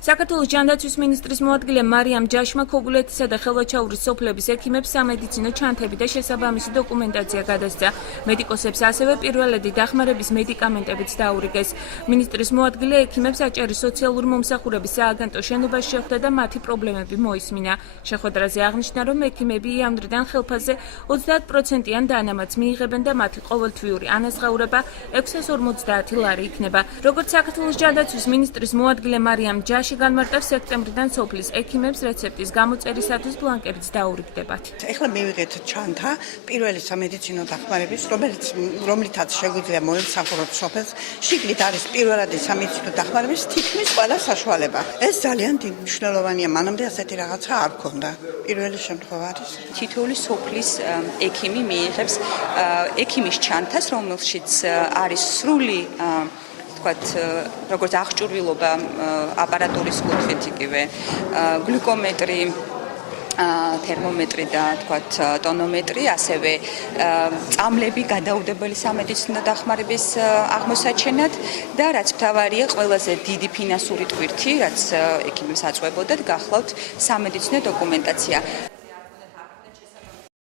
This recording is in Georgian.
საქართველოს ჯანდაცვის მინისტრის მოადგილე მარიამ ჯაშმა ქობულეთისა და ხელვაჩაურის სოფლების ექიმებს სამედიცინო ჩანთები და შესაბამისი დოკუმენტაცია გადასცა. მედიკოსებს ასევე პირველადი დახმარების მედიკამენტებიც დაურიგეს. მინისტრის მოადგილე ექიმებს აჭარის სოციალური მომსახურების სააგენტო შენობაში შეხვდა და მათი პრობლემები მოისმინა. შეხვედრაზე აღნიშნა, რომ ექიმები იანვრიდან ხელფასზე 30%-იან დანამატს მიიღებენ და მათი ყოველთვიური ანაზღაურება 650 ლარი იქნება. როგორც საქართველოს ჯანდაცვის მინისტრის მოადგილე მარიამ ჯაში განმარტავს, სექტემბრიდან სოფლის ექიმებს რეცეპტის გამოწერისათვის ბლანკებიც დაურიგდებათ. ეხლა მივიღეთ ჩანთა პირველი სამედიცინო დახმარების, რომლითაც შეგვიძლია მოემსახუროთ სოფელს. შიგნით არის პირველადი სამედიცინო დახმარების თითქმის ყველა საშუალება. ეს ძალიან მნიშვნელოვანია, მანამდე ასეთი რაღაცა არ ქონდა. პირველი შემთხვევა არის. თითოეული სოფლის ექიმი მიიღებს ექიმის ჩანთას, რომელშიც არის სრული როგორც აღჭურვილობა აპარატურის კუთხით, იგივე გლიკომეტრი, თერმომეტრი და ტონომეტრი, ასევე წამლები გადაუდებელი სამედიცინო დახმარების აღმოსაჩენად და რაც მთავარია, ყველაზე დიდი ფინანსური ტვირთი, რაც ექიმებს აწვებოდათ, გახლავთ სამედიცინო დოკუმენტაცია.